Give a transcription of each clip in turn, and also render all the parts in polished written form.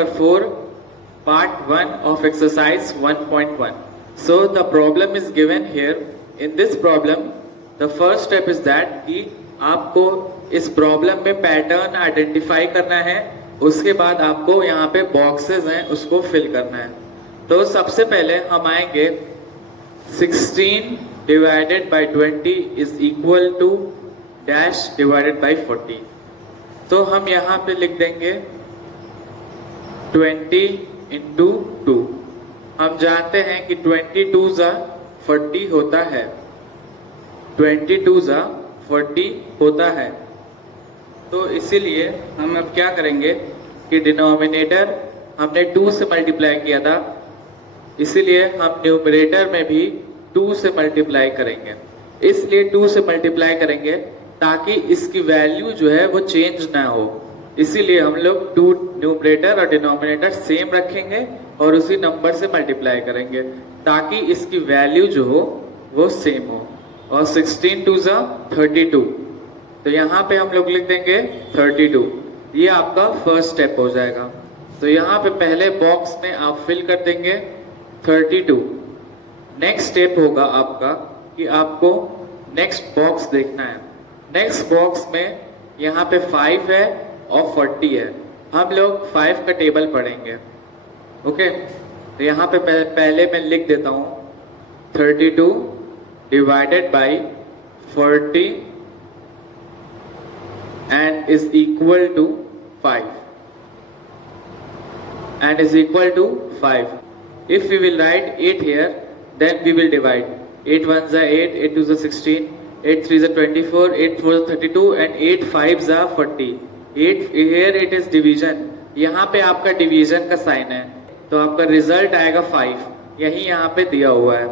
number 4, part 1 of exercise 1.1. So the problem is given here. In this problem, the first step is that कि आपको इस problem में pattern identify करना है, उसके बाद आपको यहाँ पे बॉक्सेस हैं उसको फिल करना है। तो सबसे पहले हम आएंगे 16 divided by 20 is equal to dash divided by 40। तो हम यहाँ पे लिख देंगे 20 इंटू 2। हम जानते हैं कि 22 ज़ा 40 होता है, 22 ज़ा 40 होता है। तो इसीलिए हम अब क्या करेंगे कि डिनोमिनेटर हमने 2 से मल्टीप्लाई किया था, इसीलिए हम न्यूमरेटर में भी 2 से मल्टीप्लाई करेंगे। इसलिए 2 से मल्टीप्लाई करेंगे ताकि इसकी वैल्यू जो है वो चेंज ना हो। इसीलिए हम लोग 2 न्यूमरेटर और डिनोमिनेटर सेम रखेंगे और उसी नंबर से मल्टीप्लाई करेंगे ताकि इसकी वैल्यू जो हो वो सेम हो। और 16 2 ज़ा 32, तो यहाँ पे हम लोग लिख देंगे 32। ये आपका फर्स्ट स्टेप हो जाएगा। तो यहाँ पे पहले बॉक्स में आप फिल कर देंगे 32। नेक्स्ट स्टेप होगा आपका कि आपको नेक्स्ट बॉक्स देखना है। नेक्स्ट बॉक्स में यहाँ पे 5 है और 40 है। हम लोग 5 का टेबल पढ़ेंगे। ओके, तो यहाँ पे पहले मैं लिख देता हूँ 32 divided by 40 and is equal to 5 and is equal to 5. If we will write 8 here, then we will divide 8 1s are 8, 8 2s are 16, 8 3s are 24, 8 4s are 32 and 8 5s are 40. 8 here it is division, यहाँ पे आपका division का sign है तो आपका result आएगा 5, यही यहाँ पे दिया हुआ है।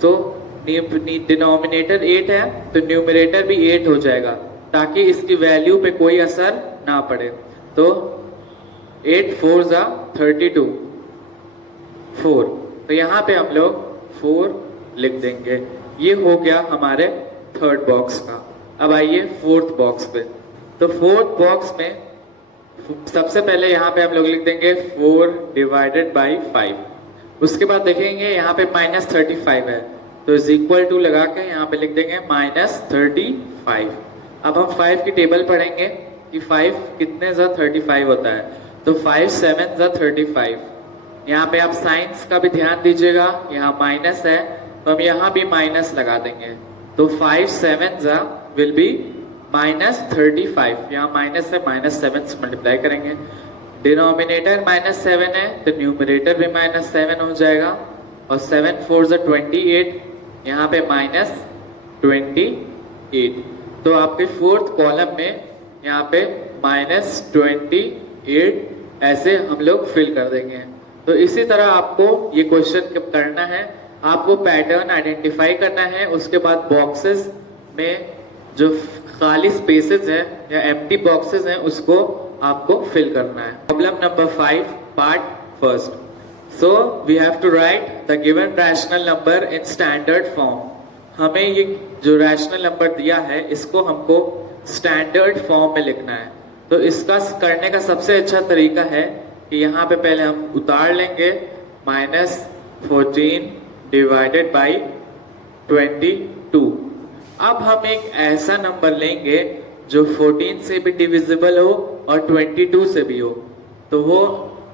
तो डिनोमिनेटर 8 है तो न्यूमरेटर भी 8 हो जाएगा ताकि इसकी वैल्यू पे कोई असर ना पड़े। तो 8 4 ज़ा 32 4, तो यहाँ पे हम लोग 4 लिख देंगे। ये हो गया हमारे थर्ड बॉक्स का। अब आइए फोर्थ बॉक्स पे। तो फोर्थ बॉक्स में सबसे पहले यहाँ पे हम लोग लिख देंगे 4 डिवाइडेड बाई 5। उसके बाद देखेंगे यहाँ पे -35 है तो इज इक्वल टू लगा के यहाँ पे लिख देंगे -35। अब हम 5 की टेबल पढ़ेंगे कि 5 कितने ज़ा 35 होता है। तो 5 7 ज़ा 35। यहाँ पे आप साइंस का भी ध्यान दीजिएगा, यहाँ माइनस है तो हम यहाँ भी माइनस लगा देंगे। तो 5 7 ज़ा विल बी -35। यहाँ माइनस है, -7 से मल्टीप्लाई करेंगे। डिनोमिनेटर -7 है तो न्यूमरेटर भी -7 हो जाएगा। और 7 4 ज़ा 28, यहाँ पे -28। तो आपके फोर्थ कॉलम में यहाँ पे -28 ऐसे हम लोग फिल कर देंगे। तो इसी तरह आपको ये क्वेश्चन करना है, आपको पैटर्न आइडेंटिफाई करना है। उसके बाद बॉक्सेस में जो खाली स्पेसेस हैं या एम्प्टी बॉक्सेस हैं उसको आपको फिल करना है। Problem number 5 part first. So we have to write the given rational number in standard form. हमें ये जो रैशनल नंबर दिया है इसको हमको स्टैंडर्ड फॉर्म में लिखना है। तो इसका करने का सबसे अच्छा तरीका है कि यहाँ पे पहले हम उतार लेंगे -14 डिवाइडेड बाई 22। अब हम एक ऐसा नंबर लेंगे जो 14 से भी डिविजिबल हो और 22 से भी हो, तो वो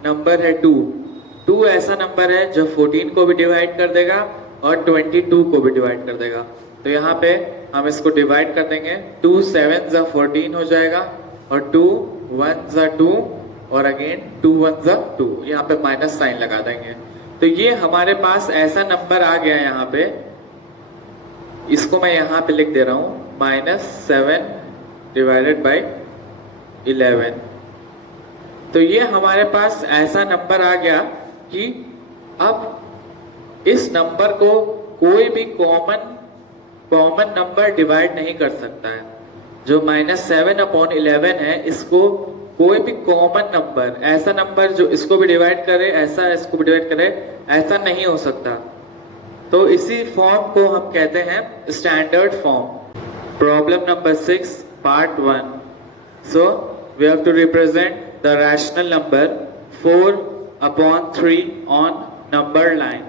नंबर है 2। 2 ऐसा नंबर है जो 14 को भी डिवाइड कर देगा और 22 को भी डिवाइड कर देगा। तो यहाँ पे हम इसको डिवाइड कर देंगे। 2 7 ज़ा 14 हो जाएगा और 2 1 ज़ा 2 और अगेन 2 1 ज़ा 2। यहाँ पे माइनस साइन लगा देंगे। तो ये हमारे पास ऐसा नंबर आ गया। यहाँ पे इसको मैं यहाँ पे लिख दे रहा हूँ -7 डिवाइडेड बाई 11। तो ये हमारे पास ऐसा नंबर आ गया कि अब इस नंबर को कोई भी कॉमन नंबर डिवाइड नहीं कर सकता है। जो -7/11 है इसको कोई भी कॉमन नंबर, ऐसा नंबर जो इसको भी डिवाइड करे, ऐसा इसको भी डिवाइड करे, ऐसा नहीं हो सकता। तो इसी फॉर्म को हम कहते हैं standard form. Problem number 6 part 1। So we have to represent the rational number 4/3 on number line.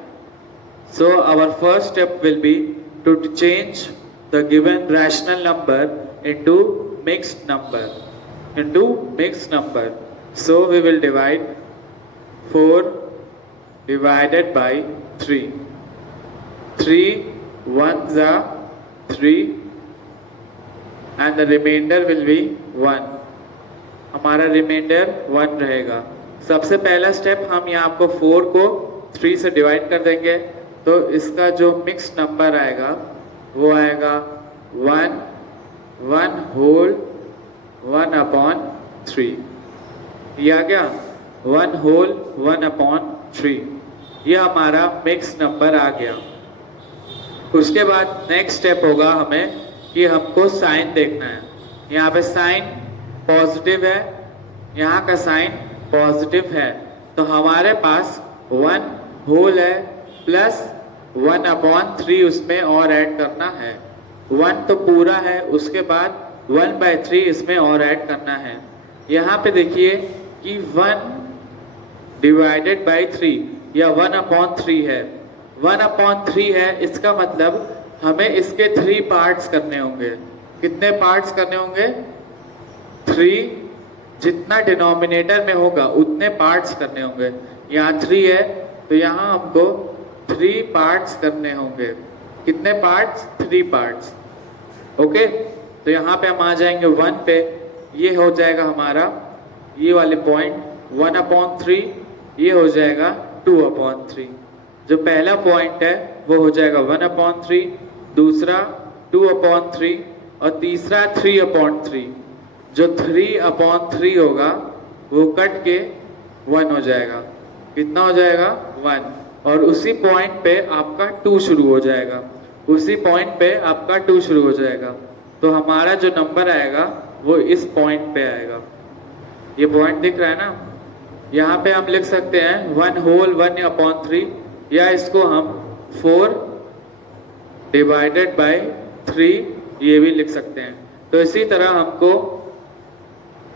So our first step will be to change the given rational number into mixed number. So we will divide 4 divided by 3. 3 ones are 3 and the remainder will be 1. हमारा reminder 1 रहेगा. सबसे पहला step हम यहाँ को 4 को 3 से divide कर देंगे, तो इसका जो मिक्स नंबर आएगा वो आएगा 1 होल 1/3. ये आ गया 1 होल 1/3. ये हमारा मिक्स नंबर आ गया. उसके बाद नेक्स्ट स्टेप होगा हमें कि हमको साइन देखना है. यहाँ पे साइन पॉजिटिव है, यहाँ का साइन पॉजिटिव है, तो हमारे पास 1 होल है प्लस 1/3 उसमें और ऐड करना है. 1 तो पूरा है, उसके बाद 1/3 इसमें और ऐड करना है. यहाँ पे देखिए कि 1 डिवाइडेड बाई 3 या 1/3 है. 1/3 है, इसका मतलब हमें इसके 3 पार्ट्स करने होंगे. कितने पार्ट्स करने होंगे? 3. जितना डिनोमिनेटर में होगा उतने पार्ट्स करने होंगे. यहाँ 3 है तो यहाँ हमको 3 पार्ट्स करने होंगे. कितने पार्ट्स? 3 पार्ट्स. ओके, तो यहाँ पे हम आ जाएंगे 1 पे. ये हो जाएगा हमारा ये वाले पॉइंट 1/3, ये हो जाएगा 2/3. जो पहला पॉइंट है वो हो जाएगा 1/3, दूसरा 2/3 और तीसरा 3/3. जो 3/3 होगा वो कट के 1 हो जाएगा. कितना हो जाएगा? 1. और उसी पॉइंट पे आपका 2 शुरू हो जाएगा. तो हमारा जो नंबर आएगा वो इस पॉइंट पे आएगा. ये पॉइंट दिख रहा है ना? यहाँ पे हम लिख सकते हैं 1 होल 1/3, या इसको हम 4 डिवाइडेड बाई 3 ये भी लिख सकते हैं. तो इसी तरह हमको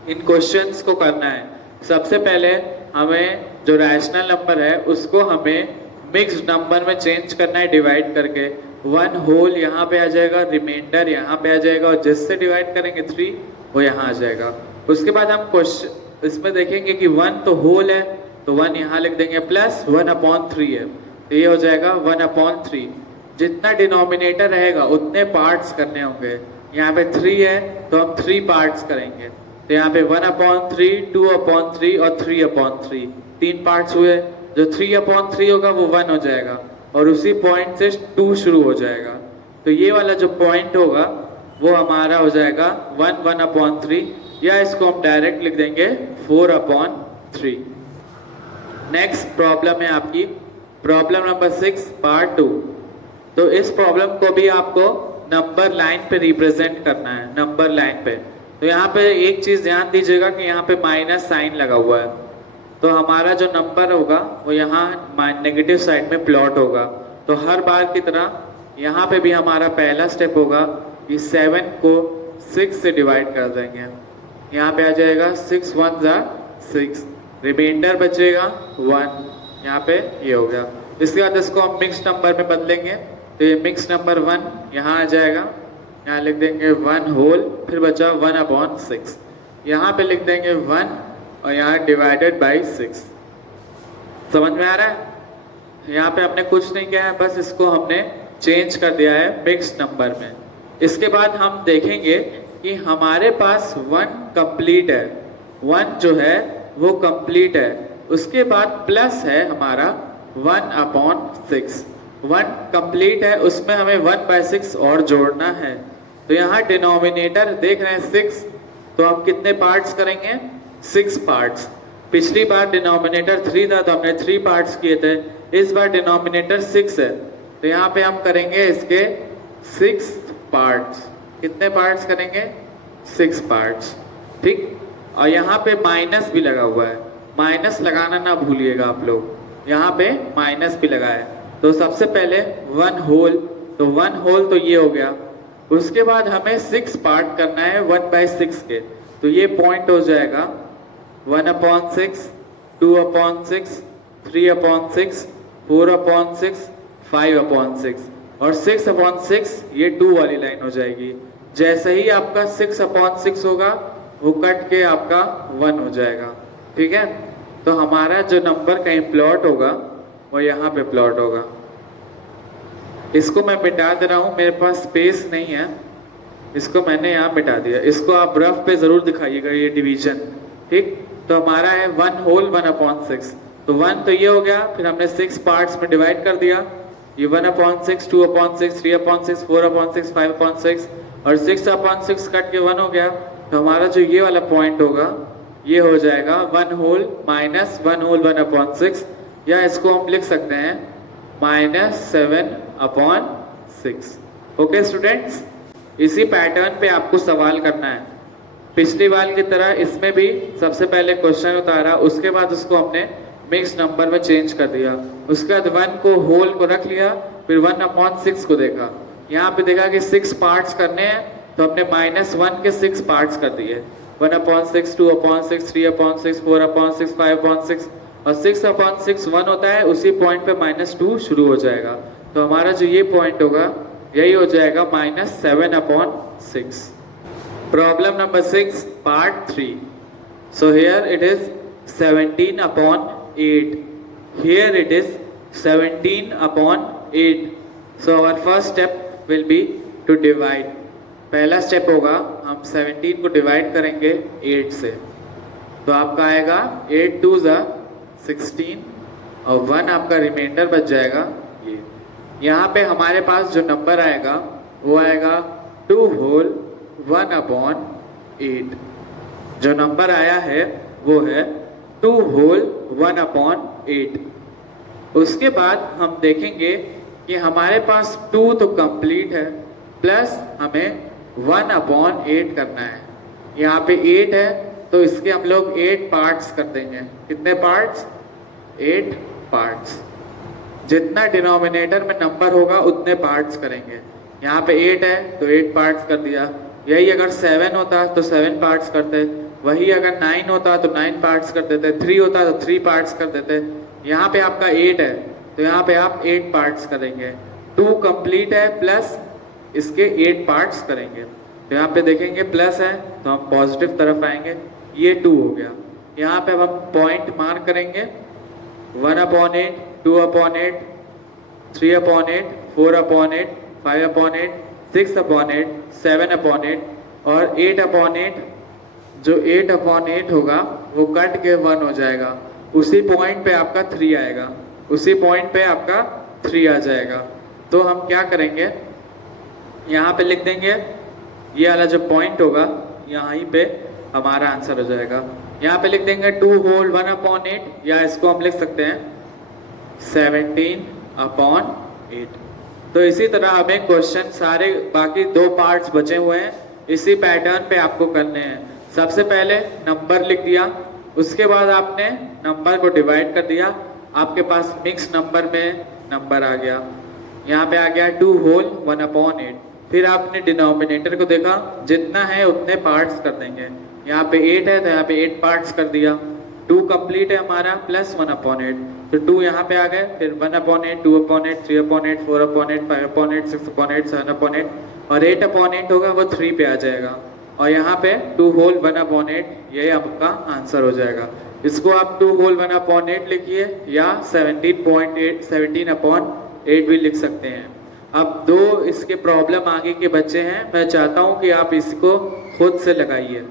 इन क्वेश्चंस को करना है. सबसे पहले हमें जो रैशनल नंबर है उसको हमें मिक्स्ड नंबर में चेंज करना है डिवाइड करके. 1 होल यहाँ पे आ जाएगा, रिमाइंडर यहाँ पे आ जाएगा, और जिससे डिवाइड करेंगे 3 वो यहाँ आ जाएगा. उसके बाद हम क्वेश्चन इसमें देखेंगे कि 1 तो होल है तो 1 यहाँ लिख देंगे, प्लस 1/3 है तो ये हो जाएगा 1/3. जितना डिनोमिनेटर रहेगा उतने पार्ट्स करने होंगे. यहाँ पे 3 है तो हम 3 पार्ट्स करेंगे. तो यहाँ पे 1/3, 2/3 और 3/3 3 पार्ट्स हुए. जो 3/3 होगा वो 1 हो जाएगा और उसी पॉइंट से 2 शुरू हो जाएगा. तो ये वाला जो पॉइंट होगा वो हमारा हो जाएगा 1/3, या इसको हम डायरेक्ट लिख देंगे 4/3. नेक्स्ट प्रॉब्लम है आपकी प्रॉब्लम नंबर 6 पार्ट 2. तो इस प्रॉब्लम को भी आपको नंबर लाइन पे रिप्रेजेंट करना है, नंबर लाइन पे. तो यहाँ पे एक चीज ध्यान दीजिएगा कि यहाँ पे माइनस साइन लगा हुआ है, तो हमारा जो नंबर होगा वो यहाँ नेगेटिव साइड में प्लॉट होगा. तो हर बार की तरह यहाँ पे भी हमारा पहला स्टेप होगा कि 7 को 6 से डिवाइड कर देंगे. यहाँ पे आ जाएगा 6 1 6, रिमाइंडर बचेगा 1. यहाँ पे ये हो गया. इसके बाद इसको हम मिक्स नंबर में बदलेंगे, तो ये मिक्स नंबर 1 यहाँ आ जाएगा. यहाँ लिख देंगे 1 होल, फिर बचा 1/6. यहाँ पे लिख देंगे 1 और यहाँ डिवाइडेड बाई 6. समझ में आ रहा है? यहाँ पे हमने कुछ नहीं किया है, बस इसको हमने चेंज कर दिया है मिक्स नंबर में. इसके बाद हम देखेंगे कि हमारे पास 1 कंप्लीट है. 1 जो है वो कंप्लीट है. उसके बाद प्लस है हमारा 1/6. 1 कंप्लीट है, उसमें हमें 1/6 और जोड़ना है. तो यहाँ डिनोमिनेटर देख रहे हैं 6, तो हम कितने पार्ट्स करेंगे? 6 पार्ट्स. पिछली बार डिनोमिनेटर 3 था तो हमने 3 पार्ट्स किए थे. इस बार डिनोमिनेटर 6 है तो यहाँ पे हम करेंगे इसके 6 पार्ट्स. कितने पार्ट्स करेंगे? 6 पार्ट्स. ठीक. और यहाँ पे माइनस भी लगा हुआ है, माइनस लगाना ना भूलिएगा आप लोग. यहाँ पे माइनस भी लगा है. तो सबसे पहले 1 होल, तो 1 होल तो ये हो गया. उसके बाद हमें 6 पार्ट करना है 1/6 के, तो ये पॉइंट हो जाएगा 1/6. 2/6, 3/6, 4/6, 5/6 और 6/6 ये 2 वाली लाइन हो जाएगी। जैसे ही आपका 6/6 होगा वो कट के आपका 1 हो जाएगा। ठीक है, तो हमारा जो नंबर कहीं प्लॉट होगा वो यहाँ पे प्लॉट होगा। इसको मैं मिटा दे रहा हूँ, मेरे पास स्पेस नहीं है, इसको मैंने यहाँ मिटा दिया। इसको आप रफ पे जरूर दिखाइएगा ये डिवीजन। ठीक, तो हमारा है 1/1/6, तो 1 तो ये हो गया, फिर हमने 6 पार्ट्स में डिवाइड कर दिया। ये 1/6, 2/6, 3/6, 4/6, 5/6 और 6/6 कट के 1 हो गया। तो हमारा जो ये वाला पॉइंट होगा ये हो जाएगा 1 होल माइनस 1 होल 1/6, या इसको हम लिख सकते हैं -7/6। ओके स्टूडेंट्स, इसी पैटर्न पे आपको सवाल करना है। पिछली बार की तरह इसमें भी सबसे पहले क्वेश्चन उतारा, उसके बाद उसको हमने मिक्स नंबर में चेंज कर दिया। उसके बाद 1 को होल को रख लिया, फिर 1/6 को देखा। यहाँ पे देखा कि 6 पार्ट्स करने हैं, तो हमने -1 के 6 पार्ट्स कर दिए। 1/6, 2/6, 3/6, 4/6, 5/6 और 6/6 1 होता है, उसी पॉइंट पे -2 शुरू हो जाएगा। तो हमारा जो ये पॉइंट होगा यही हो जाएगा -7/6। Problem number 6 part 3। So here it is 17/8, here it is 17/8। So our first step will be to divide. पहला स्टेप होगा हम 17 को डिवाइड करेंगे 8 से, तो आपका आएगा 8 2 16 और 1 आपका रिमाइंडर बच जाएगा। ये यहाँ पे हमारे पास जो नंबर आएगा वो आएगा 2 होल 1/8। जो नंबर आया है वो है 2 होल 1/8। उसके बाद हम देखेंगे कि हमारे पास 2 तो कंप्लीट है, प्लस हमें 1/8 करना है। यहाँ पे 8 है तो इसके हम लोग 8 पार्ट्स कर देंगे। कितने पार्ट्स? 8 पार्ट्स। जितना डिनोमिनेटर में नंबर होगा उतने पार्ट्स करेंगे। यहाँ पे 8 है तो 8 पार्ट्स कर दिया। यही अगर 7 होता तो 7 पार्ट्स करते, वही अगर 9 होता तो 9 पार्ट्स कर देते, 3 होता तो 3 पार्ट्स कर देते। यहाँ पे आपका 8 है तो यहाँ पे आप 8 पार्ट्स करेंगे। 2 कंप्लीट है प्लस इसके 8 पार्ट्स करेंगे। तो यहाँ पे देखेंगे प्लस है तो हम पॉजिटिव तरफ आएंगे, ये 2 हो गया। यहाँ पे अब हम पॉइंट मार्क करेंगे 1/8, 2/8, 3/8, 4/8, 5/8, 6/8, 7/8 और 8/8। जो 8/8 होगा वो कट के 1 हो जाएगा। उसी पॉइंट पे आपका 3 आएगा, उसी पॉइंट पे आपका 3 आ जाएगा। तो हम क्या करेंगे, यहाँ पे लिख देंगे ये वाला जो पॉइंट होगा यहीं पे हमारा आंसर हो जाएगा। यहाँ पे लिख देंगे 2 होल 1/8, या इसको हम लिख सकते हैं 17/8। तो इसी तरह हमें क्वेश्चन सारे बाकी 2 पार्ट्स बचे हुए हैं, इसी पैटर्न पे आपको करने हैं। सबसे पहले नंबर लिख दिया, उसके बाद आपने नंबर को डिवाइड कर दिया, आपके पास मिक्स नंबर में नंबर आ गया। यहाँ पे आ गया 2 होल 1/8। फिर आपने डिनोमिनेटर को देखा, जितना है उतने पार्ट्स कर देंगे। यहाँ पे 8 है तो यहाँ पे 8 पार्ट्स कर दिया। 2 कंप्लीट है हमारा प्लस 1/8, तो 2 यहाँ पे आ गए। फिर 1/8, 2/8, 3/8, 4/8, 5/8, 6/8, 7/8 और 8/8 होगा वो 3 पे आ जाएगा। और यहाँ पे 2 होल 1/8, यही आपका आंसर हो जाएगा। इसको आप 2 होल 1/8 लिखिए या 17/8 भी लिख सकते हैं। अब 2 इसके प्रॉब्लम आगे के बच्चे हैं, मैं चाहता हूँ कि आप इसको खुद से लगाइए।